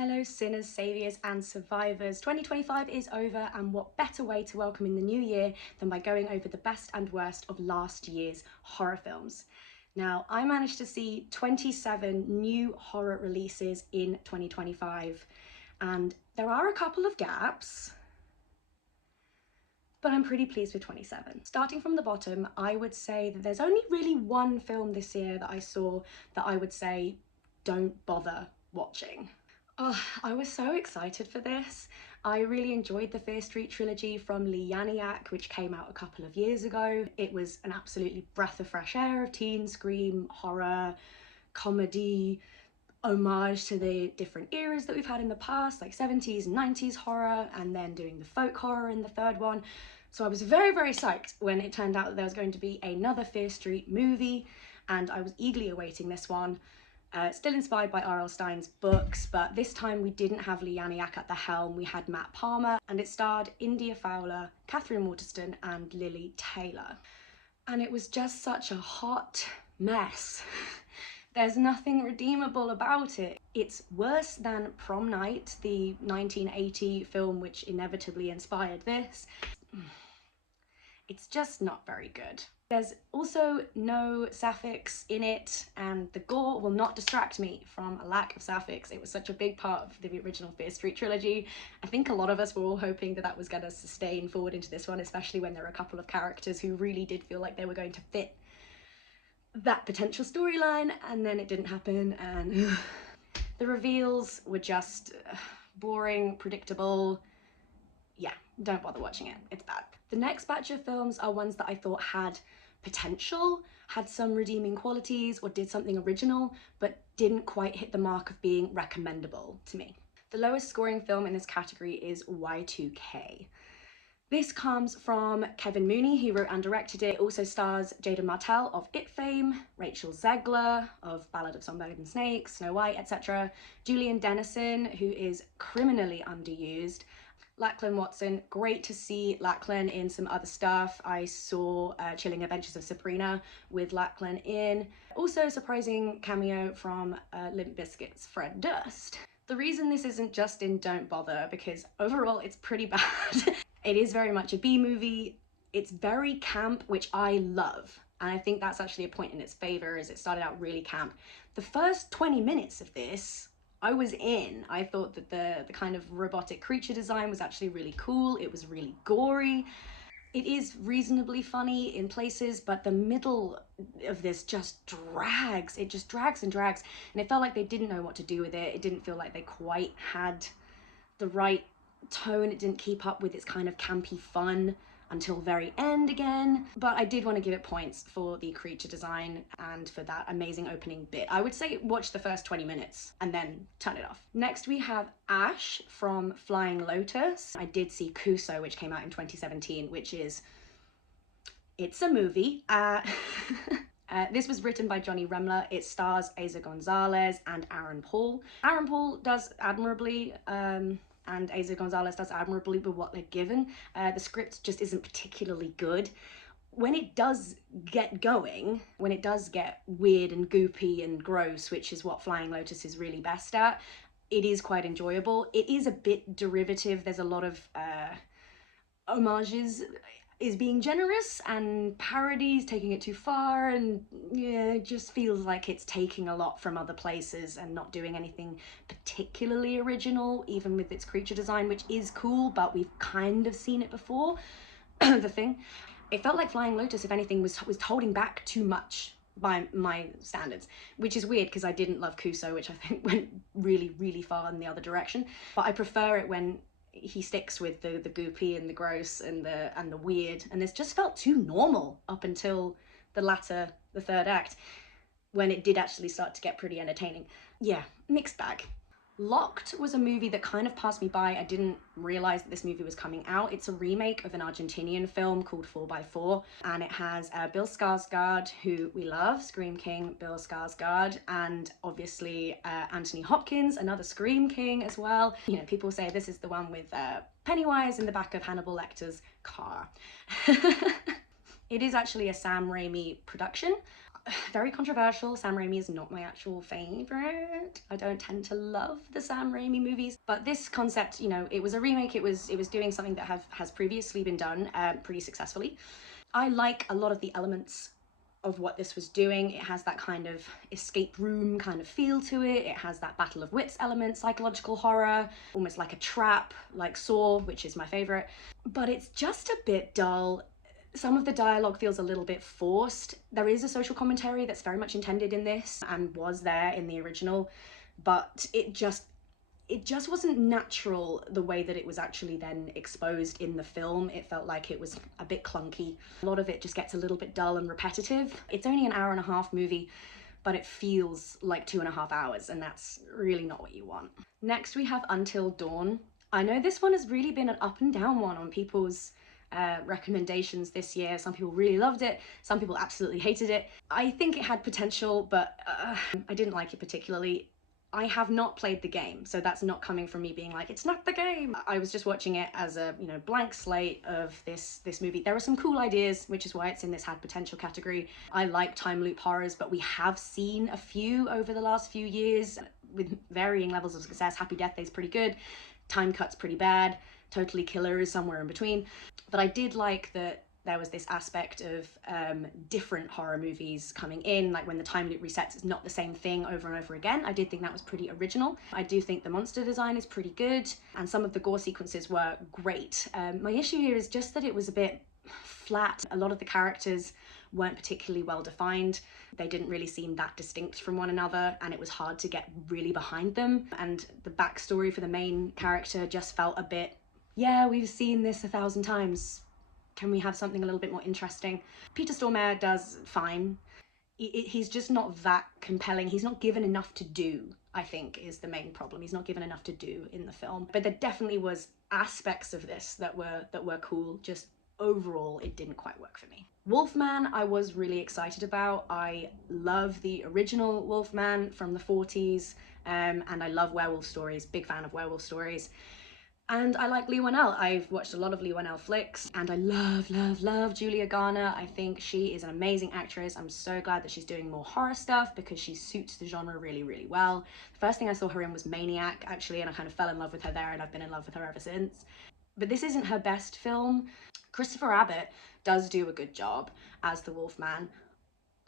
Hello sinners, saviours and survivors. 2025 is over, and what better way to welcome in the new year than by going over the best and worst of last year's horror films. Now, I managed to see 27 new horror releases in 2025, and there are a couple of gaps, but I'm pretty pleased with 27. Starting from the bottom, I would say that there's only really one film this year that I saw that I would say don't bother watching. Oh, I was so excited for this. I really enjoyed the Fear Street trilogy from Lee Yaniak, which came out a couple of years ago. It was an absolutely breath of fresh air of teen scream, horror, comedy, homage to the different eras that we've had in the past, like 70s and 90s horror, and then doing the folk horror in the third one. So I was very, very psyched when it turned out that there was going to be another Fear Street movie, and I was eagerly awaiting this one. Still inspired by R.L. Stein's books, but this time we didn't have Lee Yaniak at the helm, we had Matt Palmer, and it starred India Fowler, Catherine Waterston and Lily Taylor. And it was just such a hot mess. There's nothing redeemable about it. It's worse than Prom Night, the 1980 film which inevitably inspired this. It's just not very good. There's also no sapphics in it, and the gore will not distract me from a lack of sapphics. It was such a big part of the original Fear Street trilogy. I think a lot of us were all hoping that that was going to sustain forward into this one, especially when there were a couple of characters who really did feel like they were going to fit that potential storyline, and then it didn't happen, and the reveals were just boring, predictable. Yeah, don't bother watching it, it's bad. The next batch of films are ones that I thought had potential, had some redeeming qualities, or did something original, but didn't quite hit the mark of being recommendable to me. The lowest scoring film in this category is Y2K. This comes from Kevin Mooney, who wrote and directed it. It also stars Jaden Martell of It fame, Rachel Zegler of Ballad of Songbirds and Snakes, Snow White, etc. Julian Dennison, who is criminally underused. Lachlan Watson, great to see Lachlan in some other stuff. I saw Chilling Adventures of Sabrina with Lachlan in. Also a surprising cameo from Limp Bizkit's Fred Durst. The reason this isn't just in Don't Bother, because overall it's pretty bad. It is very much a B movie. It's very camp, which I love. And I think that's actually a point in its favor, as it started out really camp. The first 20 minutes of this, I was in. I thought that the kind of robotic creature design was actually really cool. It was really gory. It is reasonably funny in places, but the middle of this just drags. It just drags and drags. And it felt like they didn't know what to do with it. It didn't feel like they quite had the right tone. It didn't keep up with its kind of campy fun until very end again. But I did want to give it points for the creature design and for that amazing opening bit. I would say watch the first 20 minutes and then turn it off. Next we have Ash from Flying Lotus. I did see Kuso, which came out in 2017, which is, it's a movie. This was written by Johnny Remler. It stars Eiza Gonzalez and Aaron Paul. Aaron Paul does admirably, and Eiza Gonzalez does admirably with what they're given. The script just isn't particularly good. When it does get going, when it does get weird and goopy and gross, which is what Flying Lotus is really best at, it is quite enjoyable. It is a bit derivative. There's a lot of homages, is being generous, and parodies, taking it too far, and yeah, it just feels like it's taking a lot from other places and not doing anything particularly original, even with its creature design, which is cool, but we've kind of seen it before. The thing, it felt like Flying Lotus, if anything, was holding back too much by my standards, which is weird because I didn't love Kuso, which I think went really, really far in the other direction. But I prefer it when he sticks with the goopy and the gross and the weird, and this just felt too normal up until the third act, when it did actually start to get pretty entertaining. Yeah, mixed bag. Locked was a movie that kind of passed me by. I didn't realize that this movie was coming out. It's a remake of an Argentinian film called 4x4, and it has Bill Skarsgård, who we love, Scream King Bill Skarsgård, and obviously Anthony Hopkins, another Scream King as well. You know, people say this is the one with Pennywise in the back of Hannibal Lecter's car. It is actually a Sam Raimi production. very controversial. Sam Raimi is not my actual favorite. I don't tend to love the Sam Raimi movies, but this concept, you know, it was a remake. It was doing something that has previously been done pretty successfully. I like a lot of the elements of what this was doing. It has that kind of escape room kind of feel to it. It has that battle of wits element, psychological horror, almost like a trap, like Saw, which is my favorite. But it's just a bit dull. Some of the dialogue feels a little bit forced. There is a social commentary that's very much intended in this and was there in the original, but it just wasn't natural the way that it was actually then exposed in the film. It felt like it was a bit clunky. A lot of it just gets a little bit dull and repetitive. It's only an hour and a half movie, but it feels like 2.5 hours, and that's really not what you want. Next we have Until Dawn. I know this one has really been an up and down one on people's recommendations this year. Some people really loved it, some people absolutely hated it. I think it had potential, but I didn't like it particularly. I have not played the game, so that's not coming from me being like, it's not the game. I was just watching it as a, you know, blank slate of this movie. There are some cool ideas, which is why it's in this had potential category. I like time loop horrors, but we have seen a few over the last few years with varying levels of success. Happy Death Day is pretty good, Time Cut's pretty bad, Totally Killer is somewhere in between. But I did like that there was this aspect of different horror movies coming in, like when the time loop resets, it's not the same thing over and over again. I did think that was pretty original. I do think the monster design is pretty good, and some of the gore sequences were great. My issue here is just that it was a bit flat. A lot of the characters weren't particularly well defined. They didn't really seem that distinct from one another, and it was hard to get really behind them. And the backstory for the main character just felt a bit, yeah, we've seen this 1,000 times. Can we have something a little bit more interesting? Peter Stormare does fine. He's just not that compelling. He's not given enough to do, I think, is the main problem. He's not given enough to do in the film. But there definitely was aspects of this that were cool. Just overall, it didn't quite work for me. Wolfman, I was really excited about. I love the original Wolfman from the 40s, and I love werewolf stories. Big fan of werewolf stories. And I like Leigh Whannell. I've watched a lot of Leigh Whannell flicks, and I love Julia Garner. I think she is an amazing actress. I'm so glad that she's doing more horror stuff because she suits the genre really, really well. The first thing I saw her in was Maniac, actually, and I kind of fell in love with her there, and I've been in love with her ever since. But this isn't her best film. Christopher Abbott does do a good job as the Wolfman.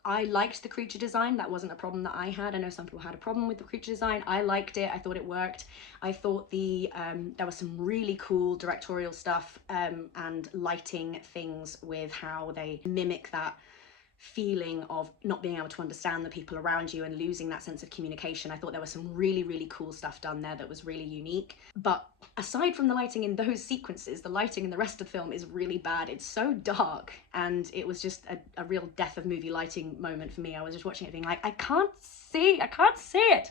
I liked the creature design. That wasn't a problem that I had. I know some people had a problem with the creature design. I liked it. I thought it worked. I thought there was some really cool directorial stuff and lighting things with how they mimic that feeling of not being able to understand the people around you and losing that sense of communication. I thought there was some really, really cool stuff done there that was really unique. But aside from the lighting in those sequences, the lighting in the rest of the film is really bad. It's so dark, and it was just a real death of movie lighting moment for me. I was just watching it being like, I can't see it.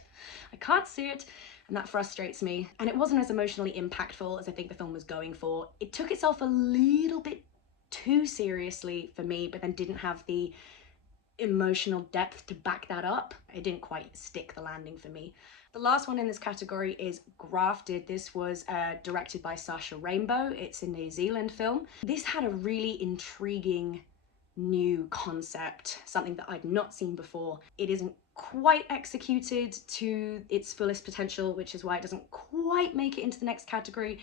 And that frustrates me. And it wasn't as emotionally impactful as I think the film was going for. It took itself a little bit too seriously for me, but then didn't have the emotional depth to back that up. It didn't quite stick the landing for me. The last one in this category is Grafted. This was directed by Sasha Rainbow. It's a New Zealand film. This had a really intriguing new concept, something that I'd not seen before. It isn't quite executed to its fullest potential, which is why it doesn't quite make it into the next category.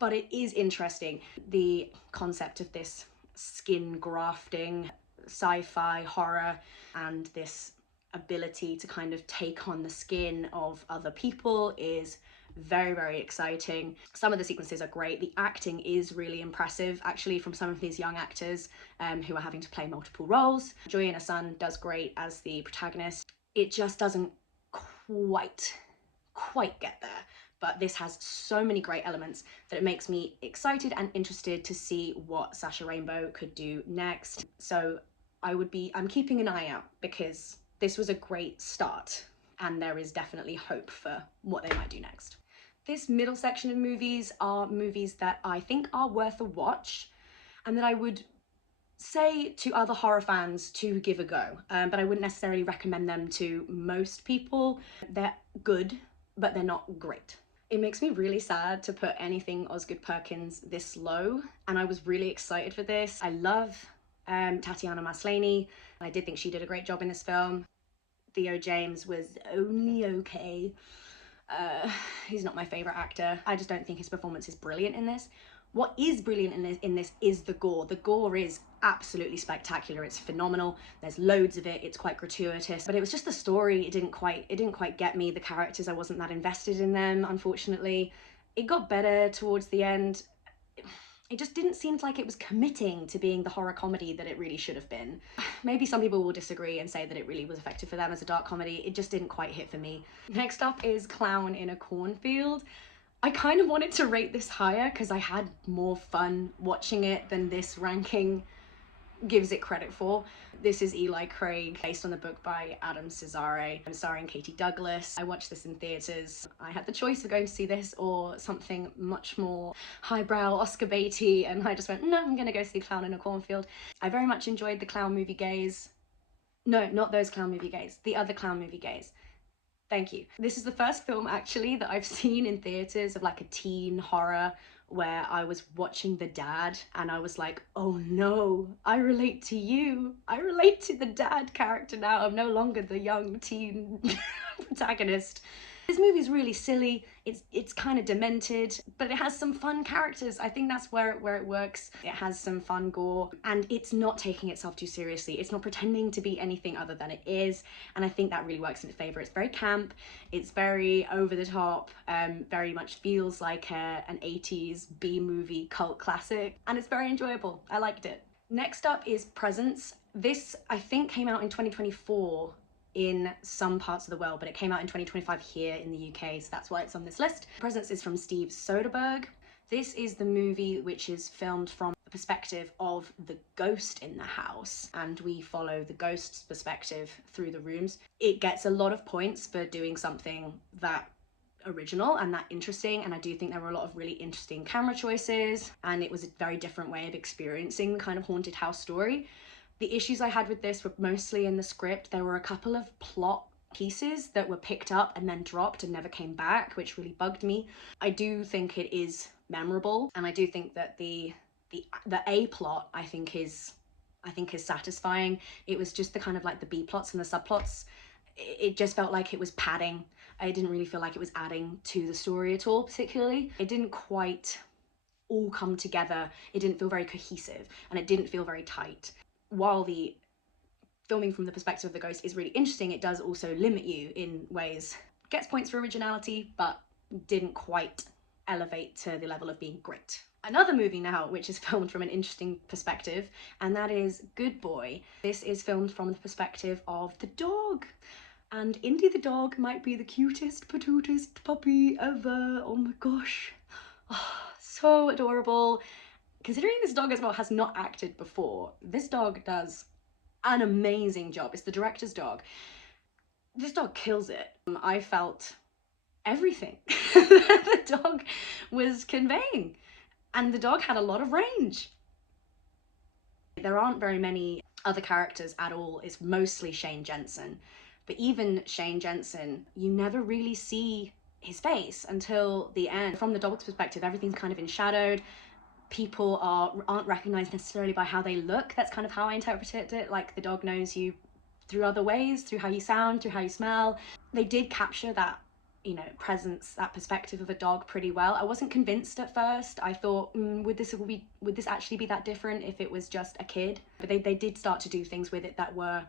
But it is interesting. The concept of this skin grafting, sci-fi horror, and this ability to kind of take on the skin of other people is very, very exciting. Some of the sequences are great. The acting is really impressive, actually, from some of these young actors who are having to play multiple roles. Joanna Sun does great as the protagonist. It just doesn't quite get there. But this has so many great elements that it makes me excited and interested to see what Sasha Rainbow could do next. So I'm keeping an eye out because this was a great start and there is definitely hope for what they might do next. This middle section of movies are movies that I think are worth a watch and that I would say to other horror fans to give a go, but I wouldn't necessarily recommend them to most people. They're good, but they're not great. It makes me really sad to put anything Osgood Perkins this low, and I was really excited for this. I love Tatiana Maslany. I did think she did a great job in this film. Theo James was only okay. He's not my favorite actor. I just don't think his performance is brilliant in this. What is brilliant in this is the gore. The gore is absolutely spectacular. It's phenomenal. There's loads of it. It's quite gratuitous, but it was just the story. It didn't quite get me. The characters, I wasn't that invested in them, unfortunately. It got better towards the end. It just didn't seem like it was committing to being the horror comedy that it really should have been. Maybe some people will disagree and say that it really was effective for them as a dark comedy. It just didn't quite hit for me. Next up is Clown in a Cornfield. I kind of wanted to rate this higher because I had more fun watching it than this ranking gives it credit for. This is Eli Craig, based on the book by Adam Cesare, starring Katie Douglas. I watched this in theatres. I had the choice of going to see this or something much more highbrow, Oscar baity, and I just went, no, I'm gonna go see Clown in a Cornfield. I very much enjoyed the clown movie gays. No, not those clown movie gays, the other clown movie gays. Thank you. This is the first film actually that I've seen in theatres of like a teen horror where I was watching the dad and I was like, oh no, I relate to you. I relate to the dad character now. I'm no longer the young teen protagonist. This movie is really silly. It's kind of demented, but it has some fun characters. I think that's where it works. It has some fun gore and it's not taking itself too seriously. It's not pretending to be anything other than it is. And I think that really works in its favor. It's very camp. It's very over the top, very much feels like an 80s B-movie cult classic. And it's very enjoyable. I liked it. Next up is Presence. This, I think, came out in 2024 in some parts of the world, but it came out in 2025 here in the UK, so that's why it's on this list. Presence is from Steve Soderbergh. This is the movie which is filmed from the perspective of the ghost in the house, and we follow the ghost's perspective through the rooms. It gets a lot of points for doing something that original and that interesting, and I do think there were a lot of really interesting camera choices, and it was a very different way of experiencing the kind of haunted house story. The issues I had with this were mostly in the script. There were a couple of plot pieces that were picked up and then dropped and never came back, which really bugged me. I do think it is memorable, and I do think that the A plot I think is satisfying. It was just the kind of like the B plots and the subplots. It just felt like it was padding. I didn't really feel like it was adding to the story at all, particularly. It didn't quite all come together. It didn't feel very cohesive, and it didn't feel very tight. While the filming from the perspective of the ghost is really interesting, it does also limit you in ways. Gets points for originality, but didn't quite elevate to the level of being great. Another movie now, which is filmed from an interesting perspective, and that is Good Boy. This is filmed from the perspective of the dog. And Indy the dog might be the cutest, patootest puppy ever. Oh my gosh. Oh, so adorable. Considering this dog as well has not acted before, this dog does an amazing job. It's the director's dog. This dog kills it. I felt everything the dog was conveying, and the dog had a lot of range. There aren't very many other characters at all. It's mostly Shane Jensen, but even Shane Jensen, you never really see his face until the end. From the dog's perspective, everything's kind of in shadowed. People aren't recognized necessarily by how they look. That's kind of how I interpreted it. Like, the dog knows you through other ways, through how you sound, through how you smell. They did capture that, you know, presence, that perspective of a dog pretty well. I wasn't convinced at first. I thought, would this actually be that different if it was just a kid? But they did start to do things with it that were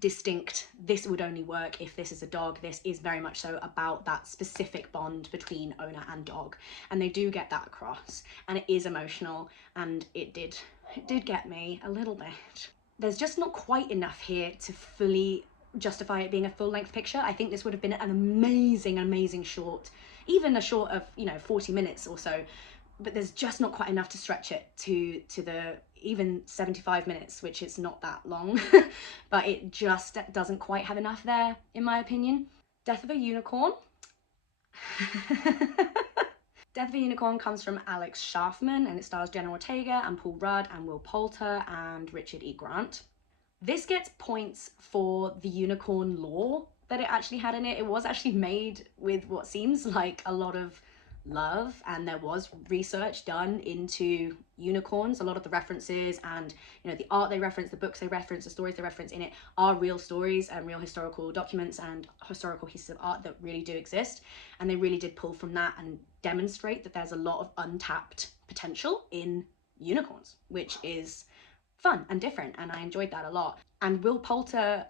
distinct. This would only work if this is a dog. This is very much so about that specific bond between owner and dog, and they do get that across, and it is emotional, and it did get me a little bit. There's just not quite enough here to fully justify it being a full-length picture. I think this would have been an amazing short, even a short of, you know, 40 minutes or so, but there's just not quite enough to stretch it to the even 75 minutes, which is not that long, but it just doesn't quite have enough there, in my opinion. Death of a Unicorn. Death of a Unicorn comes from Alex Schaffman, and it stars Jenna Ortega and Paul Rudd and Will Poulter and Richard E. Grant. This gets points for the unicorn lore that it actually had in it. It was actually made with what seems like a lot of love, and there was research done into unicorns. A lot of the references and, you know, the art they reference, the books they reference, the stories they reference in it are real stories and real historical documents and historical pieces of art that really do exist. And they really did pull from that and demonstrate that there's a lot of untapped potential in unicorns, which is fun and different, and I enjoyed that a lot. And Will Poulter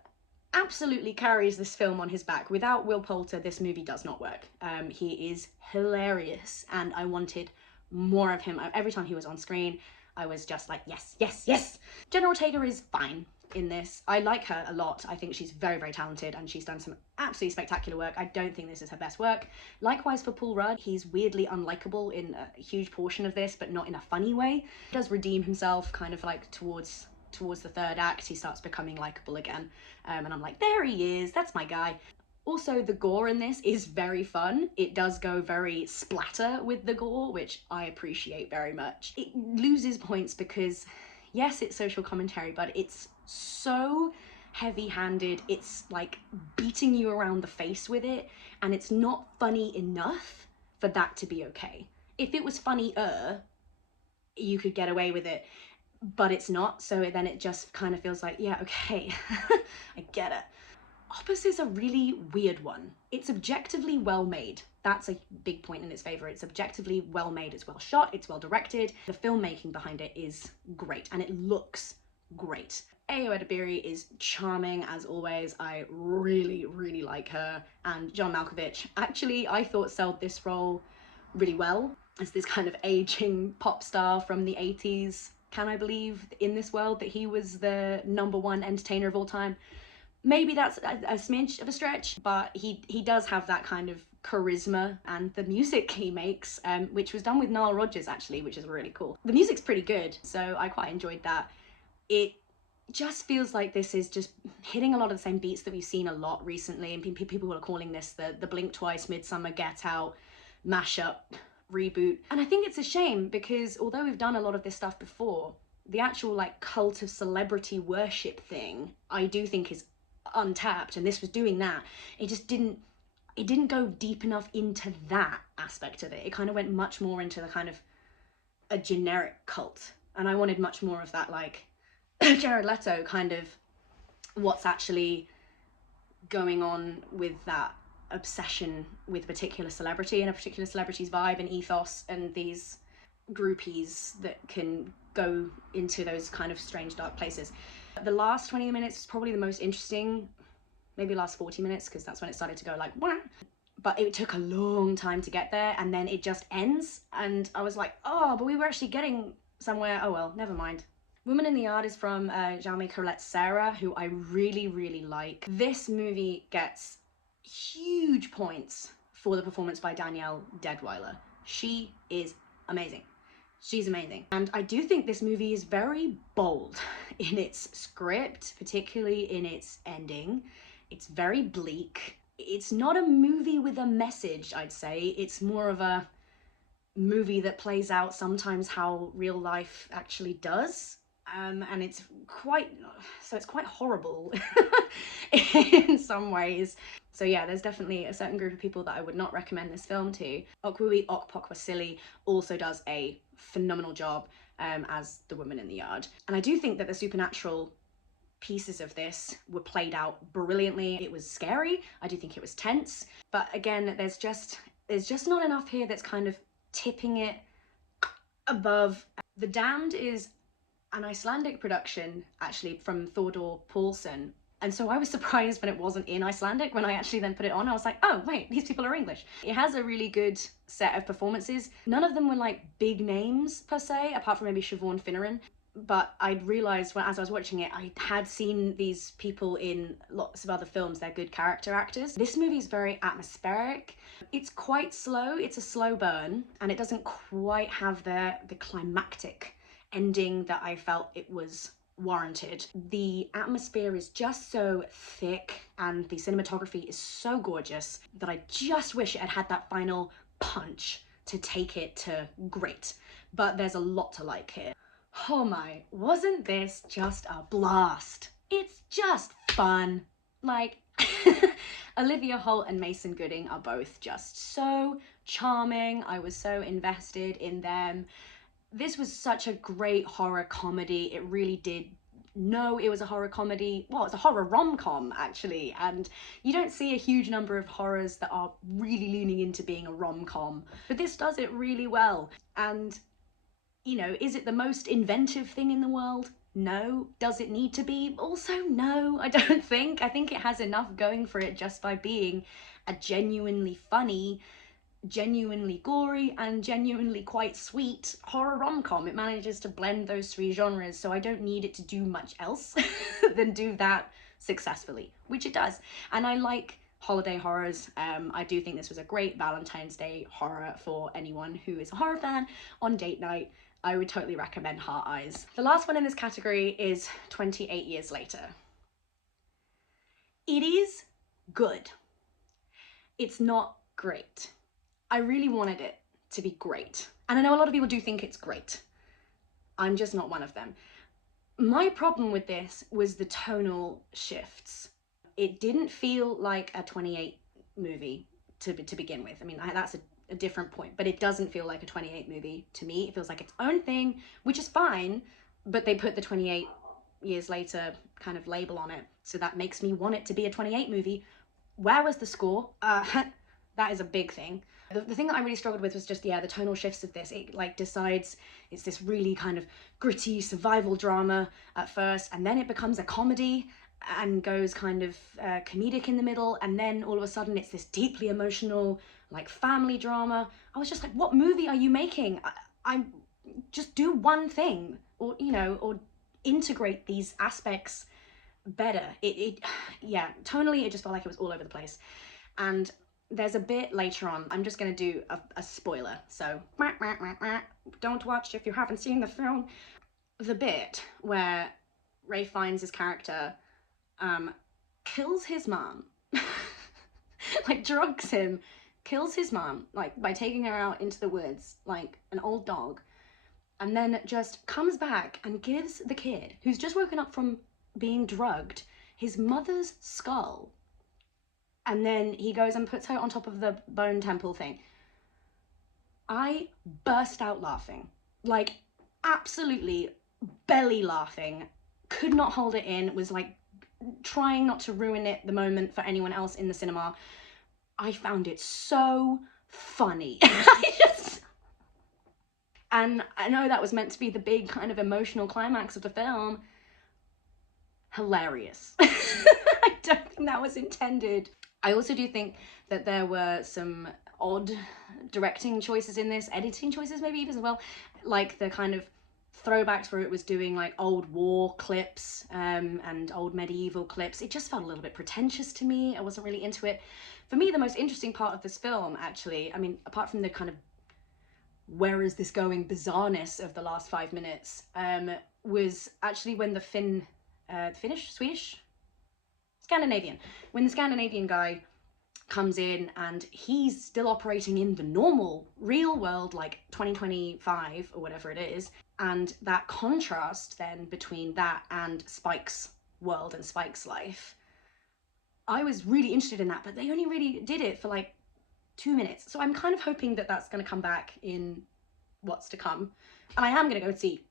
absolutely carries this film on his back. Without Will Poulter, this movie does not work. He is hilarious, and I wanted more of him. Every time he was on screen, I was just like, yes, yes, yes. Jenna Ortega is fine in this. I like her a lot. I think she's very, very talented, and she's done some absolutely spectacular work. I don't think this is her best work. Likewise for Paul Rudd, he's weirdly unlikable in a huge portion of this, but not in a funny way. He does redeem himself kind of like towards the third act. He starts becoming likable again, and I'm like, there he is, that's my guy. Also, the gore in this is very fun. It does go very splatter with the gore, which I appreciate very much. It loses points because, yes, it's social commentary, but it's so heavy-handed. It's like beating you around the face with it, and it's not funny enough for that to be okay. If it was funnier, you could get away with it, but it's not, so then it just kind of feels like, yeah, okay, I get it. Opus is a really weird one. It's objectively well made. That's a big point in its favor. It's objectively well made, it's well shot, it's well directed. The filmmaking behind it is great, and it looks great. Ayo Edebiri is charming as always. I really, really like her. And John Malkovich, actually, I thought sold this role really well as this kind of aging pop star from the 80s. Can I believe in this world that he was the #1 entertainer of all time? Maybe that's a smidge of a stretch, but he does have that kind of charisma, and the music he makes, which was done with Nile Rodgers actually, which is really cool. The music's pretty good, so I quite enjoyed that. It just feels like this is just hitting a lot of the same beats that we've seen a lot recently, and people are calling this the Blink Twice, Midsummer, Get Out mashup reboot. And I think it's a shame because although we've done a lot of this stuff before, the actual like cult of celebrity worship thing I do think is untapped, and this was doing that. It didn't go deep enough into that aspect of it. It kind of went much more into the kind of a generic cult, and I wanted much more of that, like Jared Leto kind of what's actually going on with that obsession with a particular celebrity and a particular celebrity's vibe and ethos, and these groupies that can go into those kind of strange dark places. The last 20 minutes is probably the most interesting, maybe last 40 minutes, because that's when it started to go like, wah! But it took a long time to get there, and then it just ends, and I was like, oh, but we were actually getting somewhere. Oh well, never mind. Woman in the Yard is from Jaume Collet-Serra, who I really, really like. This movie gets huge points for the performance by Danielle Deadwyler. She is amazing. She's amazing. And I do think this movie is very bold in its script, particularly in its ending. It's very bleak. It's not a movie with a message, I'd say. It's more of a movie that plays out sometimes how real life actually does. And it's quite horrible in some ways. So yeah, there's definitely a certain group of people that I would not recommend this film to. Okwui Okpokwasili also does a phenomenal job as the woman in the yard. And I do think that the supernatural pieces of this were played out brilliantly. It was scary. I do think it was tense. But again, there's just not enough here that's kind of tipping it above. The Damned is an Icelandic production, actually, from Thordor Paulson. And so I was surprised when it wasn't in Icelandic. When I actually then put it on, I was like, oh, wait, these people are English. It has a really good set of performances. None of them were like big names per se, apart from maybe Siobhan Finneran. But I'd realised as I was watching it, I had seen these people in lots of other films. They're good character actors. This movie is very atmospheric. It's quite slow. It's a slow burn, and it doesn't quite have the climactic ending that I felt it was warranted. The atmosphere is just so thick, and the cinematography is so gorgeous that I just wish it had had that final punch to take it to great. But there's a lot to like here. Oh my, wasn't this just a blast? It's just fun. Like, Olivia Holt and Mason Gooding are both just so charming. I was so invested in them. This was such a great horror comedy. It really did know it was a horror comedy. Well, it's a horror rom-com actually, and you don't see a huge number of horrors that are really leaning into being a rom-com, but this does it really well. And you know, is it the most inventive thing in the world? No. Does it need to be? Also, no, I don't think. I think it has enough going for it just by being a genuinely funny, genuinely gory, and genuinely quite sweet horror rom-com. It manages to blend those three genres, so I don't need it to do much else than do that successfully, which it does. And I like holiday horrors. I do think this was a great Valentine's Day horror for anyone who is a horror fan on date night. I would totally recommend Heart Eyes. The last one in this category is 28 Years Later. It is good. It's not great. I really wanted it to be great. And I know a lot of people do think it's great. I'm just not one of them. My problem with this was the tonal shifts. It didn't feel like a 28 movie to begin with. I mean, that's a different point, but it doesn't feel like a 28 movie to me. It feels like its own thing, which is fine, but they put the 28 years later kind of label on it, so that makes me want it to be a 28 movie. Where was the score? That is a big thing. The thing that I really struggled with was just, yeah, the tonal shifts of this. It like decides it's this really kind of gritty survival drama at first, and then it becomes a comedy and goes kind of comedic in the middle, and then all of a sudden it's this deeply emotional like family drama. I was just like, what movie are you making? I just do one thing, or you know, or integrate these aspects better. Yeah, tonally it just felt like it was all over the place. And there's a bit later on, I'm just gonna do a spoiler, so don't watch if you haven't seen the film. The bit where Ray finds his character kills his mom, like drugs him, kills his mom, like by taking her out into the woods like an old dog, and then just comes back and gives the kid who's just woken up from being drugged his mother's skull, and then he goes and puts her on top of the bone temple thing. I burst out laughing, like absolutely belly laughing, could not hold it in, was like trying not to ruin it the moment for anyone else in the cinema. I found it so funny. And I know that was meant to be the big kind of emotional climax of the film. Hilarious. I don't think that was intended. I also do think that there were some odd directing choices in this, editing choices maybe even as well, like the kind of throwbacks where it was doing like old war clips and old medieval clips. It just felt a little bit pretentious to me. I wasn't really into it. For me, the most interesting part of this film, actually, I mean, apart from the kind of where is this going bizarreness of the last 5 minutes, was actually when the Scandinavian, when the Scandinavian guy comes in and he's still operating in the normal real world, like 2025 or whatever it is, and that contrast then between that and Spike's world and Spike's life, I was really interested in that, but they only really did it for like 2 minutes, so I'm kind of hoping that that's going to come back in what's to come. And I am going to go see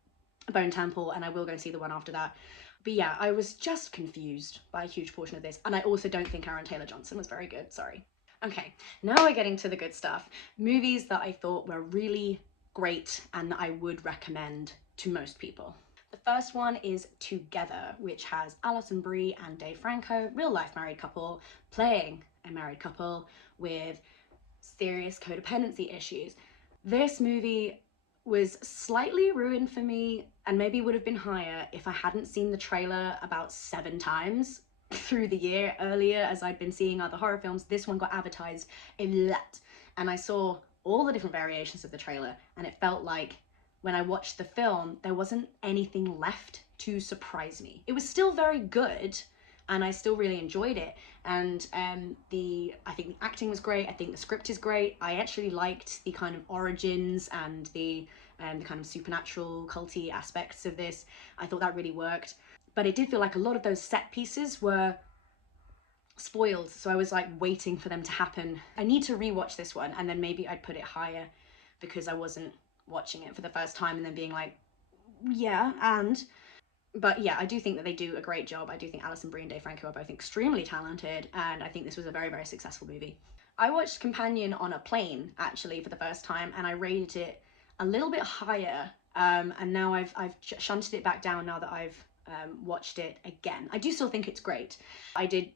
Bone Temple, and I will go see the one after that. But yeah, I was just confused by a huge portion of this, and I also don't think Aaron Taylor-Johnson was very good, sorry. Okay, now we're getting to the good stuff. Movies that I thought were really great and that I would recommend to most people. The first one is Together, which has Alison Brie and Dave Franco, real-life married couple, playing a married couple with serious codependency issues. This movie was slightly ruined for me, and maybe would have been higher if I hadn't seen the trailer about 7 times through the year earlier as I'd been seeing other horror films. This one got advertised a lot, and I saw all the different variations of the trailer, and it felt like when I watched the film, there wasn't anything left to surprise me. It was still very good, and I still really enjoyed it. And I think the acting was great. I think the script is great. I actually liked the kind of origins and the kind of supernatural culty aspects of this. I thought that really worked. But it did feel like a lot of those set pieces were spoiled, so I was like waiting for them to happen. I need to rewatch this one, and then maybe I'd put it higher because I wasn't watching it for the first time and then being like, yeah, and... But yeah, I do think that they do a great job. I do think Alison Brie and Dave Franco are both extremely talented, and I think this was a very, very successful movie. I watched Companion on a plane, actually, for the first time, and I rated it a little bit higher, and now I've shunted it back down now that I've watched it again. I do still think it's great. I did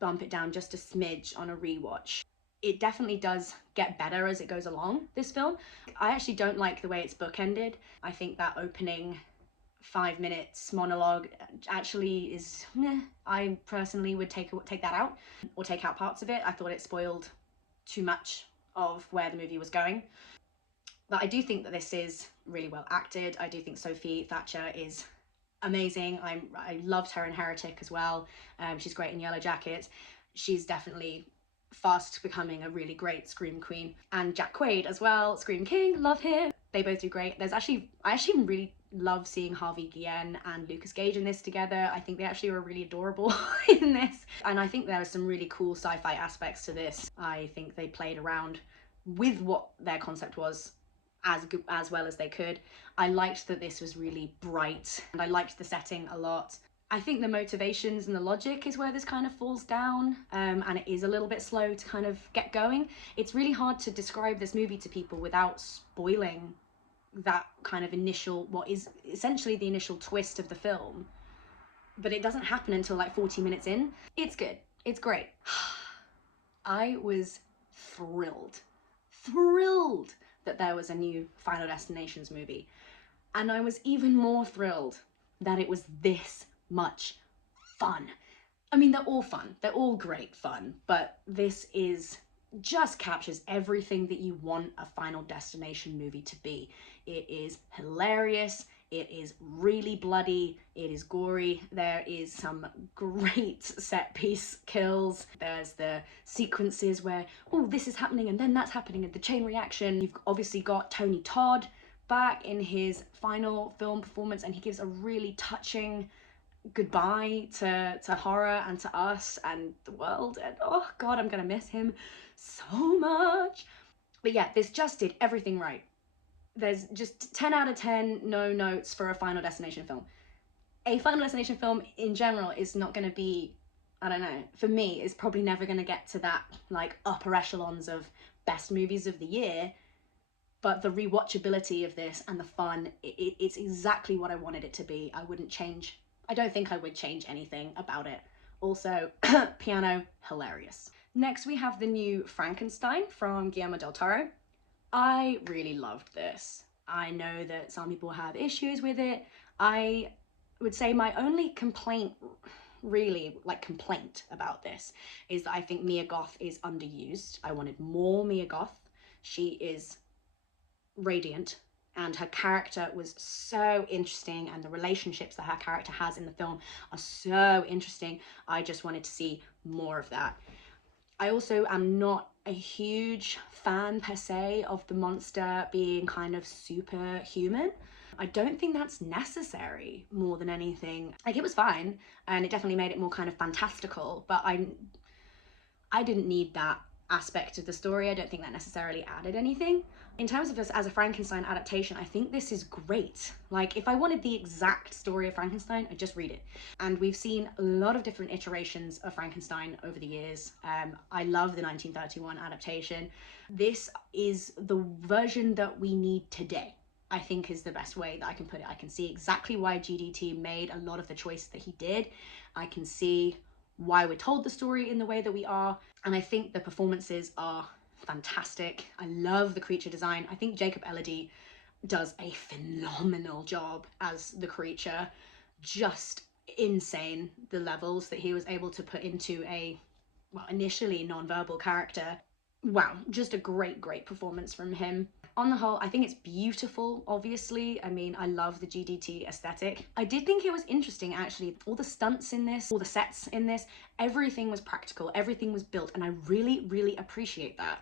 bump it down just a smidge on a rewatch. It definitely does get better as it goes along, this film. I actually don't like the way it's bookended. I think that opening 5 minutes monologue actually is meh. I personally would take that out, or take out parts of it. I thought it spoiled too much of where the movie was going. But I do think that this is really well acted. I do think Sophie Thatcher is amazing. I loved her in Heretic as well. She's great in Yellow Jacket. She's definitely fast becoming a really great Scream Queen. And Jack Quaid as well, Scream King, love him. They both do great. I actually really love seeing Harvey Guillen and Lucas Gage in this together. I think they actually were really adorable in this. And I think there are some really cool sci-fi aspects to this. I think they played around with what their concept was as well as they could. I liked that this was really bright, and I liked the setting a lot. I think the motivations and the logic is where this kind of falls down, and it is a little bit slow to kind of get going. It's really hard to describe this movie to people without spoiling that kind of initial, what is essentially the initial twist of the film. But it doesn't happen until like 40 minutes in. It's good. It's great. I was thrilled that there was a new Final Destinations movie. And I was even more thrilled that it was this much fun. I mean, they're all fun. They're all great fun, but this just captures everything that you want a Final Destination movie to be. It is hilarious. It is really bloody. It is gory. There is some great set piece kills. There's the sequences where, oh, this is happening and then that's happening, and the chain reaction. You've obviously got Tony Todd back in his final film performance, and he gives a really touching goodbye to horror and to us and the world, and oh god, I'm gonna miss him so much. But yeah, this just did everything right. There's just 10 out of 10 no notes for a Final Destination film. A Final Destination film in general is not going to be, I don't know, for me, is probably never going to get to that like upper echelons of best movies of the year. But the rewatchability of this and the fun, it's exactly what I wanted it to be. I don't think I would change anything about it. Also, piano, hilarious. Next, we have the new Frankenstein from Guillermo del Toro. I really loved this. I know that some people have issues with it. I would say my only complaint about this is that I think Mia Goth is underused. I wanted more Mia Goth. She is radiant, and her character was so interesting, and the relationships that her character has in the film are so interesting. I just wanted to see more of that. I also am not a huge fan per se of the monster being kind of superhuman. I don't think that's necessary more than anything. Like, it was fine, and it definitely made it more kind of fantastical, but I didn't need that aspect of the story. I don't think that necessarily added anything. In terms of this as a Frankenstein adaptation, I think this is great. Like, if I wanted the exact story of Frankenstein, I'd just read it. And we've seen a lot of different iterations of Frankenstein over the years. I love the 1931 adaptation. This is the version that we need today, I think, is the best way that I can put it. I can see exactly why GDT made a lot of the choices that he did. I can see why we're told the story in the way that we are. And I think the performances are fantastic. I love the creature design. I think Jacob Elordi does a phenomenal job as the creature. Just insane, the levels that he was able to put into a, well, initially non-verbal character. Wow, just a great performance from him. On the whole, I think it's beautiful, obviously. I mean, I love the GDT aesthetic. I did think it was interesting, actually. All the stunts in this, all the sets in this, everything was practical, everything was built, and I really appreciate that.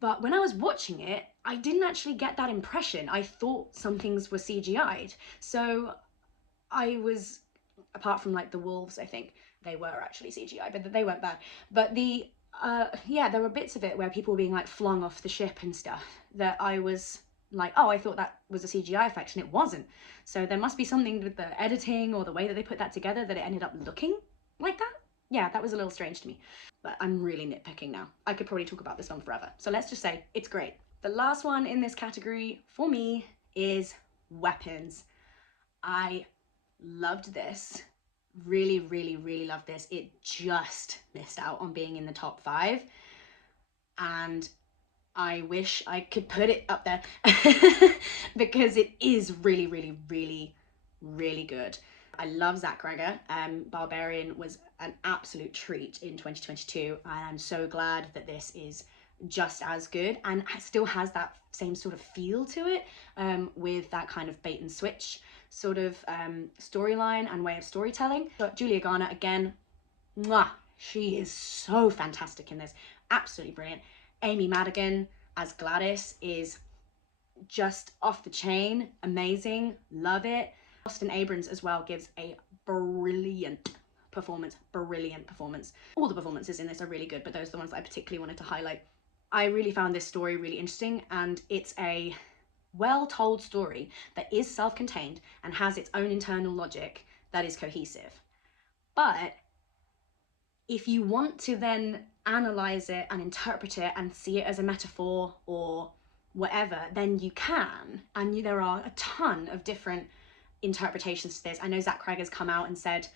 But when I was watching it, I didn't actually get that impression. I thought some things were CGI'd. So I was, apart from like the wolves, I think, They were actually CGI, but they weren't bad. But yeah, there were bits of it where people were being like flung off the ship and stuff that I was like, oh, I thought that was a CGI effect, and it wasn't. So there must be something with the editing or the way that they put that together that it ended up looking like that. Yeah, that was a little strange to me. But I'm really nitpicking now. I could probably talk about this one forever. So let's just say it's great. The last one in this category for me is weapons. I loved this. Really, really, really loved this. It just missed out on being in the top 5. And I wish I could put it up there because it is really, really, really, really good. I love Zach Greger. Barbarian was an absolute treat in 2022, and I'm so glad that this is just as good and still has that same sort of feel to it, with that kind of bait and switch sort of storyline and way of storytelling. But Julia Garner, again, mwah, she is so fantastic in this. Absolutely brilliant. Amy Madigan as Gladys is just off the chain, amazing, love it. Austin Abrams as well gives a brilliant performance. All the performances in this are really good, but those are the ones that I particularly wanted to highlight. I really found this story really interesting, and it's a well-told story that is self-contained and has its own internal logic that is cohesive. But if you want to then analyze it and interpret it and see it as a metaphor or whatever, then you can. And there are a ton of different interpretations to this. I know Zach Greger's come out and said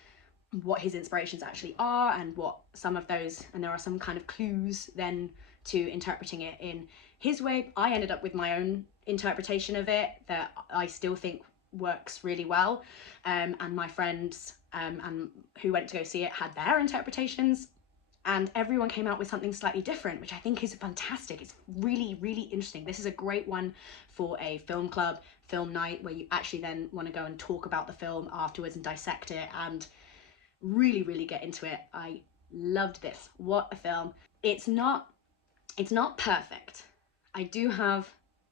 what his inspirations actually are and what some of those, and there are some kind of clues then to interpreting it in his way. I ended up with my own interpretation of it that I still think works really well, and my friends and who went to go see it had their interpretations, and everyone came out with something slightly different, which I think is fantastic. It's really, really interesting. This is a great one for a film club, film night, where you actually then want to go and talk about the film afterwards and dissect it and really, really get into it. I loved this. What a film. It's not perfect. I do have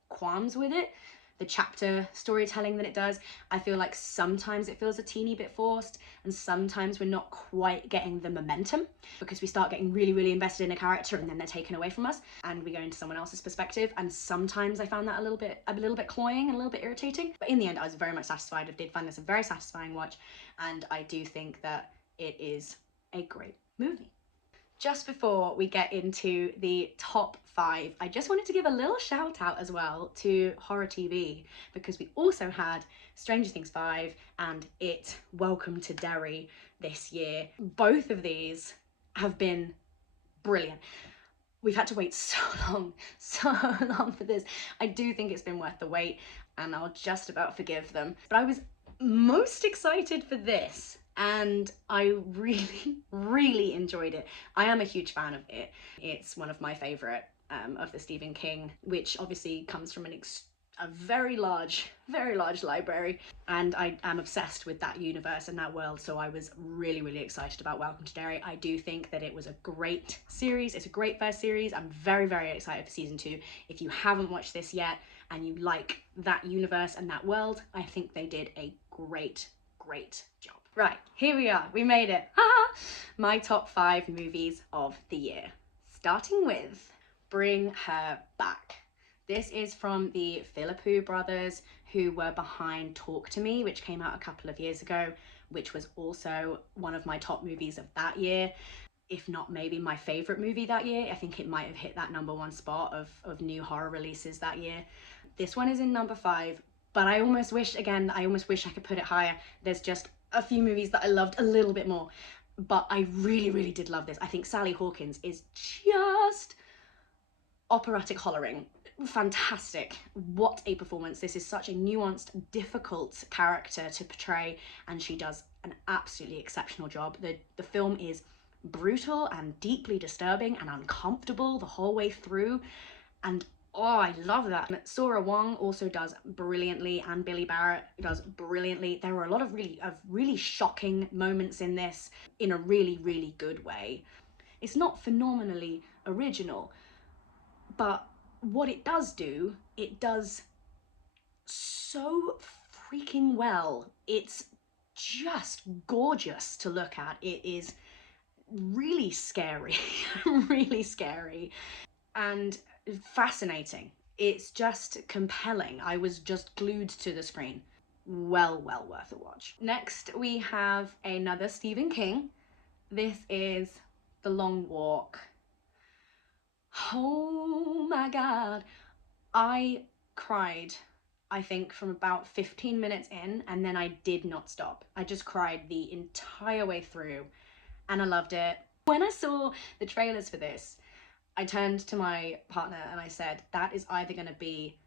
qualms with it. The chapter storytelling that it does, I feel like sometimes it feels a teeny bit forced, and sometimes we're not quite getting the momentum because we start getting really, really invested in a character and then they're taken away from us and we go into someone else's perspective. And sometimes I found that a little bit cloying and a little bit irritating. But in the end, I was very much satisfied. I did find this a very satisfying watch, and I do think that it is a great movie. Just before we get into the top 5, I just wanted to give a little shout out as well to horror TV, because we also had Stranger Things 5 and It Welcome to Derry this year. Both of these have been brilliant. We've had to wait so long for this. I do think it's been worth the wait, and I'll just about forgive them. But I was most excited for this, and I really, really enjoyed it. I am a huge fan of it. It's one of my favourite of the Stephen King, which obviously comes from a very large library, and I am obsessed with that universe and that world, so I was really, really excited about Welcome to Derry. I do think that it was a great series. It's a great first series. I'm very, very excited for season 2. If you haven't watched this yet and you like that universe and that world, I think they did a great job. Right, here we are. We made it. My top 5 movies of the year. Starting with Bring Her Back. This is from the Philippou brothers, who were behind Talk to Me, which came out a couple of years ago, which was also one of my top movies of that year, if not maybe my favourite movie that year. I think it might have hit that #1 spot of new horror releases that year. This one is in number 5, but I almost wish I could put it higher. There's just a few movies that I loved a little bit more, but I really, really did love this. I think Sally Hawkins is just operatic hollering. Fantastic. What a performance. This is such a nuanced, difficult character to portray, and she does an absolutely exceptional job. The film is brutal and deeply disturbing and uncomfortable the whole way through, and oh, I love that. Sora Wong also does brilliantly, and Billy Barrett does brilliantly. There were a lot of really shocking moments in this in a really, really good way. It's not phenomenally original, but what it does do, it does so freaking well. It's just gorgeous to look at. It is really scary, really scary, and fascinating. It's just compelling. I was just glued to the screen. Well worth a watch. Next, we have another Stephen King. This is The Long Walk. Oh my God. I cried, I think, from about 15 minutes in, and then I did not stop. I just cried the entire way through, and I loved it. When I saw the trailers for this, I turned to my partner and I said, that is either going to be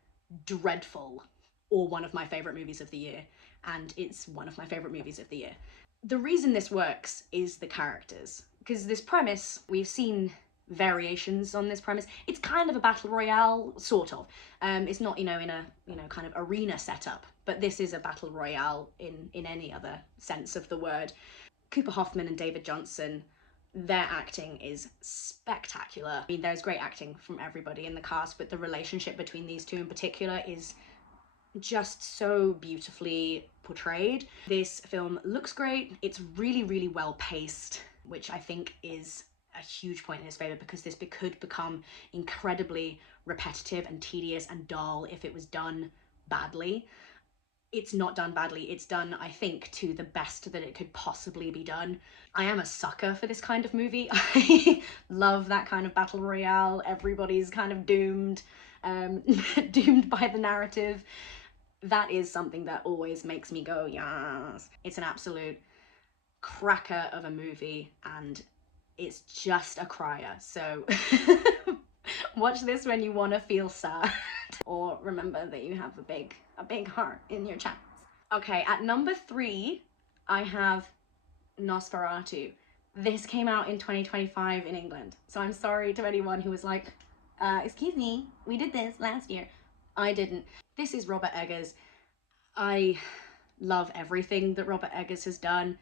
dreadful or one of my favorite movies of the year. And it's one of my favorite movies of the year. The reason this works is the characters, because this premise, we've seen variations on this premise. It's kind of a battle royale, sort of. It's not, in a, kind of arena setup, but this is a battle royale in any other sense of the word. Cooper Hoffman and David Johnson, their acting is spectacular. I mean, there's great acting from everybody in the cast, but the relationship between these two in particular is just so beautifully portrayed. This film looks great. It's really well paced, which I think is a huge point in his favor, because this could become incredibly repetitive and tedious and dull if it was done badly. It's not done badly. It's done, I think, to the best that it could possibly be done. I am a sucker for this kind of movie. I love that kind of battle royale. Everybody's kind of doomed, doomed by the narrative. That is something that always makes me go, yes. It's an absolute cracker of a movie, and it's just a crier. So watch this when you want to feel sad, or remember that you have a big heart in your chest. Okay, at number 3, I have Nosferatu. This came out in 2025 in England, so I'm sorry to anyone who was like, excuse me, we did this last year. I didn't. This is Robert Eggers. I love everything that Robert Eggers has done.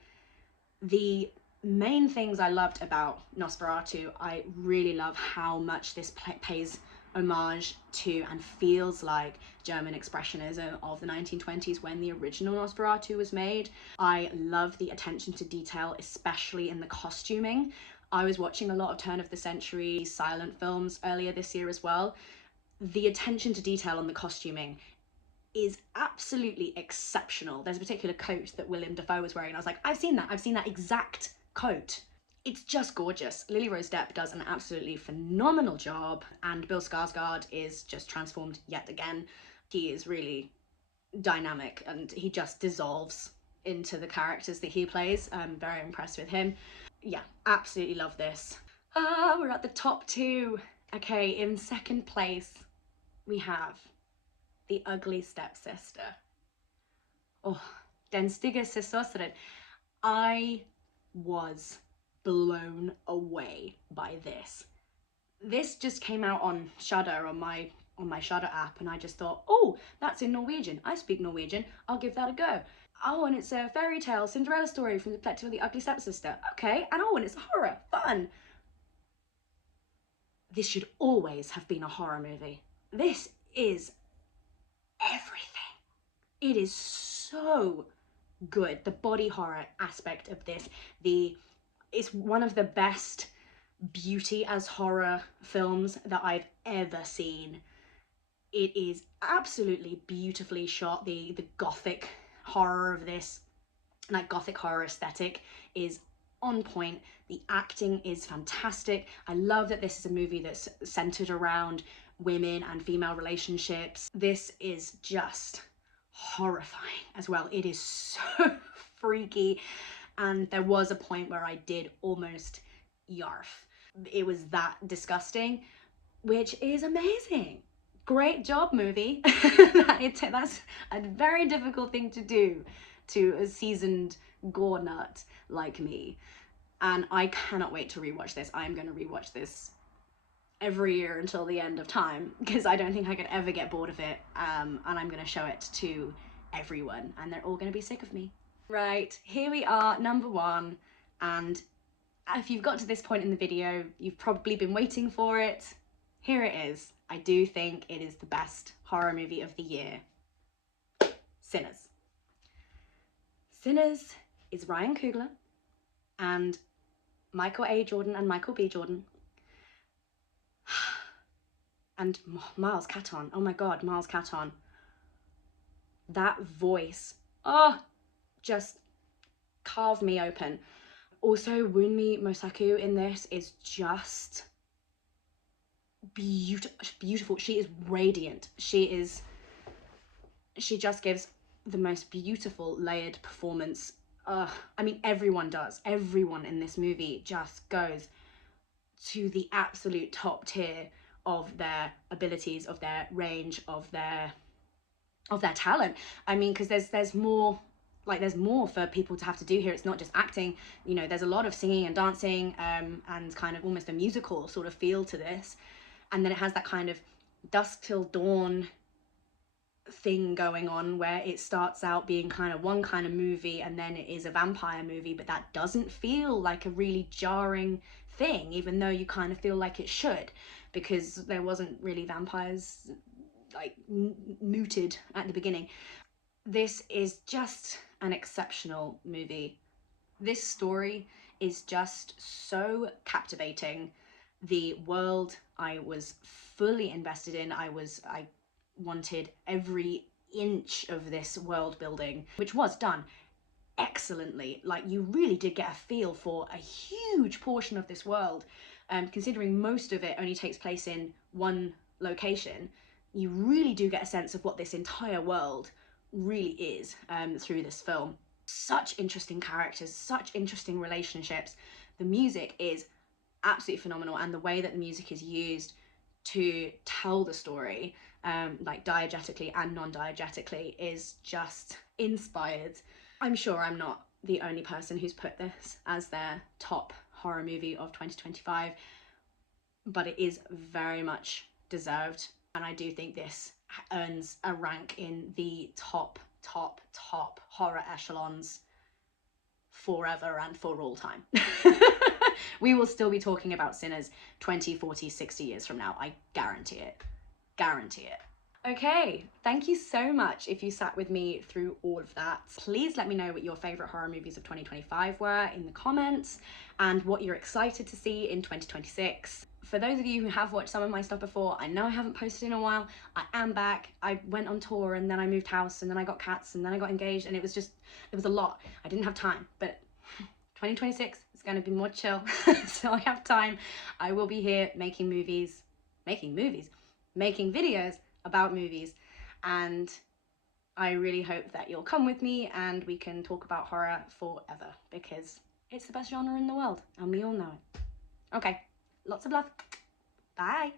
The main things I loved about Nosferatu, I really love how much this pays homage to and feels like German expressionism of the 1920s when the original Nosferatu was made. I love the attention to detail, especially in the costuming. I was watching a lot of turn of the century silent films earlier this year as well. The attention to detail on the costuming is absolutely exceptional. There's a particular coat that Willem Dafoe was wearing, and I was like, I've seen that exact coat. It's just gorgeous. Lily Rose Depp does an absolutely phenomenal job, and Bill Skarsgård is just transformed yet again. He is really dynamic, and he just dissolves into the characters that he plays. I'm very impressed with him. Yeah, absolutely love this. We're at the top 2. Okay, in second place, we have The Ugly Stepsister. Oh, Den stygge søsteren. I was blown away by this. This just came out on Shudder, on my Shudder app, and I just thought, oh, that's in Norwegian. I speak Norwegian. I'll give that a go. Oh, and it's a fairy tale Cinderella story from the perspective of the Ugly Stepsister. Okay, and oh, and it's horror. Fun. This should always have been a horror movie. This is everything. It is so good. The body horror aspect of this, it's one of the best beauty as horror films that I've ever seen. It is absolutely beautifully shot. The gothic horror of this, like gothic horror aesthetic, is on point. The acting is fantastic. I love that this is a movie that's centered around women and female relationships. This is just horrifying as well. It is so freaky, and there was a point where I did almost yarf. It was that disgusting, which is amazing. Great job, movie. That's a very difficult thing to do to a seasoned gore nut like me, and I cannot wait to rewatch this. I'm going to rewatch this every year until the end of time, because I don't think I could ever get bored of it, and I'm going to show it to everyone, and they're all going to be sick of me. Right, here we are, number 1, and if you've got to this point in the video, you've probably been waiting for it. Here it is. I do think it is the best horror movie of the year. Sinners. Sinners is Ryan Coogler and Michael A. Jordan and Michael B. Jordan. And Miles Caton. Oh my God, Miles Caton. That voice, oh, just carved me open. Also, Wunmi Mosaku in this is just beautiful. She is radiant. She just gives the most beautiful layered performance. I mean, everyone does. Everyone in this movie just goes to the absolute top tier of their abilities, of their range, of their talent. I mean, because there's more, like, there's more for people to have to do here. It's not just acting, you know, there's a lot of singing and dancing, and kind of almost a musical sort of feel to this. And then it has that kind of dusk till dawn thing going on, where it starts out being kind of one kind of movie and then it is a vampire movie, but that doesn't feel like a really jarring thing, even though you kind of feel like it should, because there wasn't really vampires like mooted at the beginning. This is just an exceptional movie. This story is just so captivating. The world I was fully invested in. I wanted every inch of this world building, which was done excellently. Like, you really did get a feel for a huge portion of this world, considering most of it only takes place in one location. You really do get a sense of what this entire world really is through this film. Such interesting characters, such interesting relationships. The music is absolutely phenomenal, and the way that the music is used to tell the story, like diegetically and non-diegetically, is just inspired. I'm sure I'm not the only person who's put this as their top horror movie of 2025, but it is very much deserved, and I do think this earns a rank in the top horror echelons forever and for all time. We will still be talking about Sinners 20, 40, 60 years from now. I guarantee it. Guarantee it. Okay, thank you so much if you sat with me through all of that. Please let me know what your favourite horror movies of 2025 were in the comments, and what you're excited to see in 2026. For those of you who have watched some of my stuff before, I know I haven't posted in a while. I am back. I went on tour, and then I moved house, and then I got cats, and then I got engaged, and it was a lot. I didn't have time, but 2026 is going to be more chill. So I have time. I will be here making videos about movies, and I really hope that you'll come with me and we can talk about horror forever, because it's the best genre in the world and we all know it. Okay, lots of love. Bye.